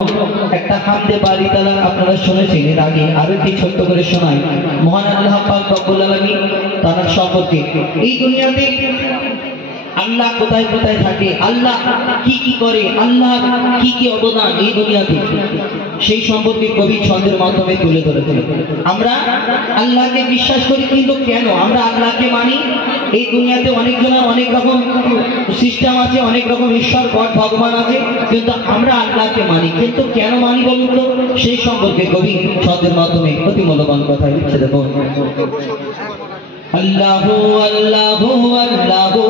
একটা হামদে বাড়ি তালা আপনারা শুনেছেন এর আগে, আরো একটি ছোট্ট করে শোনাই। মহান আল্লাহ পাক রব্বুল আলামিন তার সম্পর্কে, এই দুনিয়াতে আল্লাহ কোথায় কোথায় থাকে, আল্লাহ কি কি করে, আল্লাহ কি কি অবদান এই দুনিয়াতে, সেই সম্পর্কে কবি ছন্দের মাধ্যমে তুলে ধরেছেন। আমরা আল্লাহকে বিশ্বাস করি, কিন্তু কেন আমরা আল্লাহকে মানি? এই দুনিয়াতে অনেকজনের অনেক রকম সিস্টেম আছে, অনেক রকম ঈশ্বর গড ভগবান আছে, কিন্তু আমরা আল্লাহকে মানি, কিন্তু কেন মানি বলুন তো? সেই সম্পর্কে কবি ছন্দের মাধ্যমে অতি মূল্যবান কথা লিখছে। দেখো, আল্লাহু আল্লাহু আল্লাহু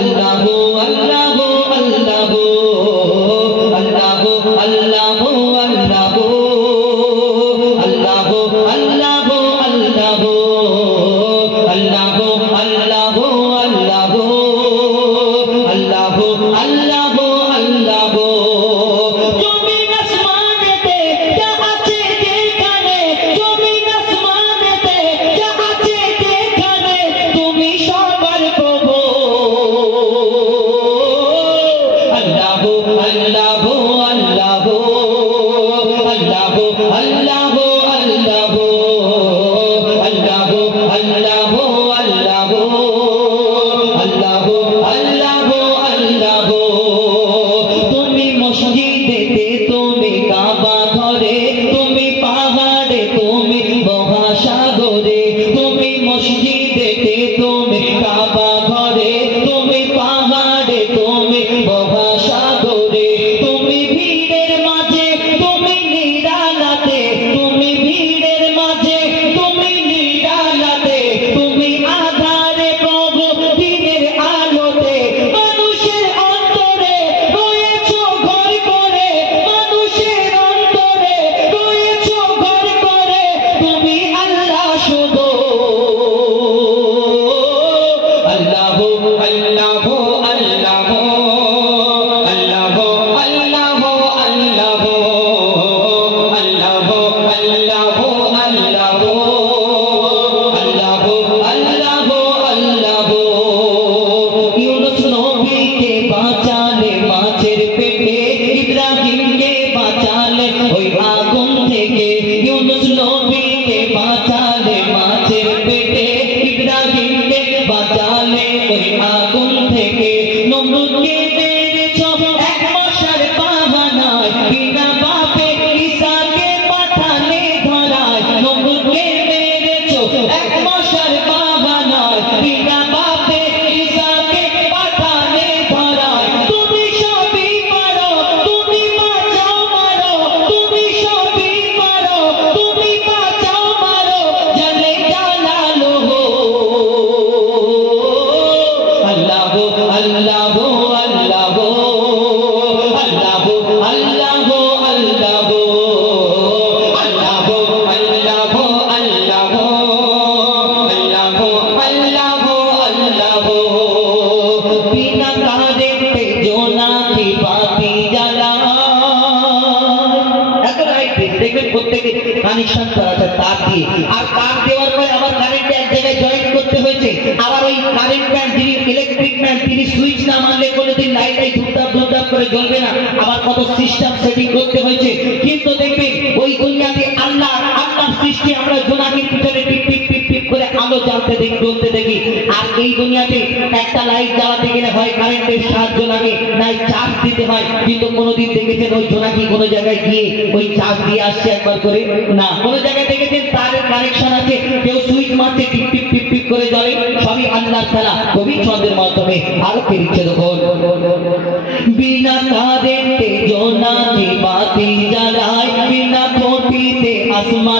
আল্লাহু আল্লাহু আল্লাহু আল্লাহু আল্লাহু আল্লাহু আল্লাহু আল্লাহু আল্লাহু আল্লাহু আল্লাহু আল্লাহু আল্লাহু আল্লাহু আল্লাহু। জমিন আসমানেতে যা আছে যেখানে, জমিন আসমানেতে যা আছে যেখানে, তুমি সবার প্রভু। আল্লাহু আল্লাহু আল্লাহু আল্লাহু আল্লাহু আল্লাহু আল্লাহু আল্লাহু আল্লাহু আল্লাহু আল্লাহু আল্লাহু। তুমি মসজিদেতে, তুমি কাবা ঘরে, তুমি পাহাড়ে, তুমি মহাসাগরে, তুমি মসজিদেতে, তুমি কাবা ঘরে, তুমি পাহাড়ে, তুমি মহাসাগরে, তুমি ভিড়ের মাঝে, তুমি নিরালাতে, তুমি ভিড়ের মাঝে, তুমি নিরালাতে, তুমি আধারে প্রভু দিনের আলোতে, মানুষের অন্তরে রয়েছো ঘর করে, মানুষের অন্তরে রয়েছো ঘর করে, তুমি আল্লাহ শুধু। আল্লাহু আল্লাহু আল্লাহু আল্লাহু আল্লাহু আল্লাহু আল্লাহু আল্লাহু আল্লাহু আল্লাহু আল্লাহু আল্লাহু। ইউনুস নবীকে বাঁচালে মাছের পেটে, ইব্রাহিমকে বাঁচালে ওই আগুন থেকে। ইউনুস নবীকে বাঁচালে মাছের পেটে, ইব্রাহিমকে বাঁচালে ওই আগুন থেকে। নমরুদকে মেরেছ এক মশার বাহানায়, বিনা বাপে ঈসাকে পাঠালে ধরায়। নমরুদকে মেরেছ এক মশার বাহানায়, বিনা বাপে ঈসাকে পাঠালে ধরায়। তুমি সবই পারো, তুমি বাঁচাও মারো, তুমি সবই পারো, তুমি বাঁচাও মারো, জালে জালালুহু। আল্লাহু আল্লাহু আল্লাহু আল্লাহু আল্লাহু আল্লাহু আল্লাহু আল্লাহু আল্লাহু আল্লাহু আল্লাহু আল্লাহু। বিনা কারেন্টে জোনাকি বাতি জ্বালায়। এত লাইট দেখবেন প্রত্যেকে কানেকশন করা আছে তার দিয়ে, আর তার দেওয়ার পর আবার কারেন্ট এক জায়গায় জয়েন করতে হয়েছে। আবার ওই কারেন্ট ম্যান, যিনি ইলেকট্রিক ম্যান, তিনি সুইচ না মারলে কোনোদিন লাইটাই ধূপধাপ ধূপধাপ করে জ্বলবে না। আবার কত সিস্টেম সেটিং করতে হয়েছে। কিন্তু দেখবেন ওই দুনিয়াতে আল্লাহ, আল্লাহর সৃষ্টি, আমরা জোনাকির পিছনে টিপ টিপ টিপ টিপ করে আলো জ্বালতে দেখি, জ্বলতে দেখি। আর এই দুনিয়াতে একটা লাইট জ্বালাতে গেলে হয় কারেন্টের সাহায্য লাগে, নাই চার্জ দিতে হয়। কিন্তু কোনোদিন দেখেছেন ওই জোনাকি কোনো জায়গায় গিয়ে ওই চার্জ দিয়ে আসছে একবার করে? না। কোনো জায়গায় দেখেছেন তারের কানেকশন আছে, কেউ সুইচ মারছে, টিপ টিপ টিপ টিপ করে জ্বলে? সবই আল্লাহর খেলা। কবি ছন্দের মাধ্যমে আরো ফিরছে। দেখুন, বিনা কারেন্টে জোনাকি বাতি জ্বালায়, বিনা খুঁটিতে আসমান